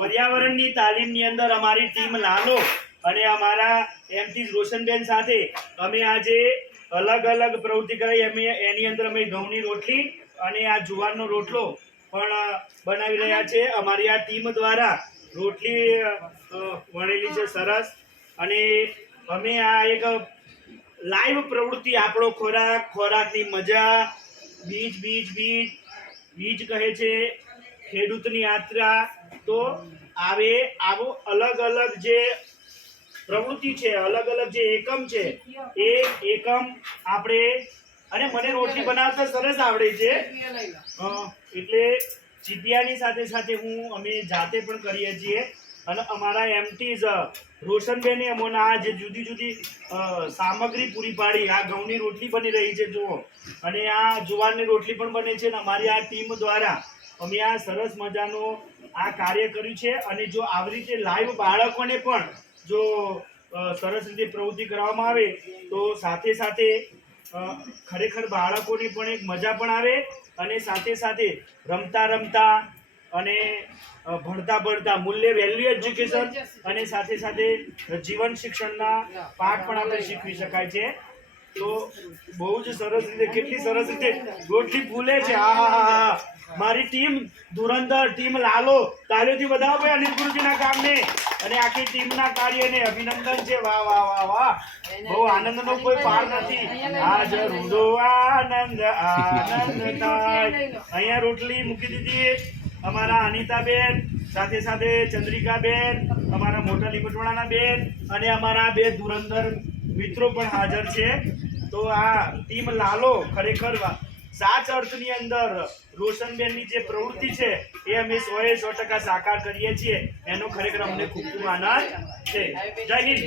પર્યાવરણની તાલીમની અંદર અમારી ટીમ લાલો અને અમારા એમટી રોશનબેન સાથે અમે આજે અલગ અલગ પ્રવૃત્તિ કરી. અમે એની અંદર અમે ઘઉંની રોટલી અને આ જુવારનો રોટલો પણ બનાવી રહ્યા છે. અમારી આ ટીમ દ્વારા રોટલી વણેલી છે સરસ. અને અમે આ એક લાઈવ પ્રવૃત્તિ આપણો ખોરાક, ખોરાકની મજા, બીજ બીજ બીજ બીજ કહે છે ખેડૂતની યાત્રા. તો આવો અલગ અલગ જે પ્રવૃત્તિ છે, અલગ અલગ જે એકમ છે, એ એકમ આપણે અને મને રોટલી બનાવતા સરસ આવડે છે એટલે ચીપિયાની સાથે સાથે અમે જાતે પણ કરીએ છીએ. અને અમારા એમટીઝ રોશનબેને અમને આ જે જુદી જુદી સામગ્રી પૂરી પાડી. આ ઘઉંની રોટલી બની રહી છે જુઓ, અને આ જુવારની રોટલી પણ બને છે. અને અમારી આ ટીમ દ્વારા અમે આ સરસ મજાનું આ કાર્ય કર્યું છે. અને જો આવી રીતે લાઈવ બાળકોને પણ જો સરસ રીતે પ્રવૃત્તિ કરવામાં આવે તો સાથે સાથે ખરેખર બાળકોની પણ એક મજા પણ આવે અને સાથે સાથે રમતા રમતા અને ભણતા ભણતા મૂલ્ય વેલ્યુ એજ્યુકેશન અને સાથે સાથે જીવન શિક્ષણના પાઠ પણ આપણે શીખવી શકાય છે. તો બહુ જ સરસ રીતે, કેટલી સરસ રીતે રોટલી ફૂલે છે. હા, મારી ટીમ ધુરંધર ટીમ લાલો, તાળીઓથી વધાવો ભાઈ અનિલ ગુરુજીના કામને અને આખી ટીમના કાર્યને અભિનંદન છે. વાહ વાહ વાહ વાહ, બહુ આનંદનો કોઈ પાર નથી. આજ રૂડો આનંદ આનંદ થાય. અહીંયા રોટલી મૂકી દીધી અમારા અનિતાબેન, સાથે સાથે ચંદ્રિકાબેન, અમારા મોટા લીમટવાડાના બેન અને અમારા બે ધુરંધર મિત્રો પણ હાજર છે. તો આ ટીમ લાલો ખરેખર સાચ અર્થની અંદર રોશનબેનની જે પ્રવૃત્તિ છે એ અમે 100% સાકાર કરીએ છીએ. એનો ખરેખર અમને ખૂબ ખૂબ આનંદ છે. જય હિન્દ.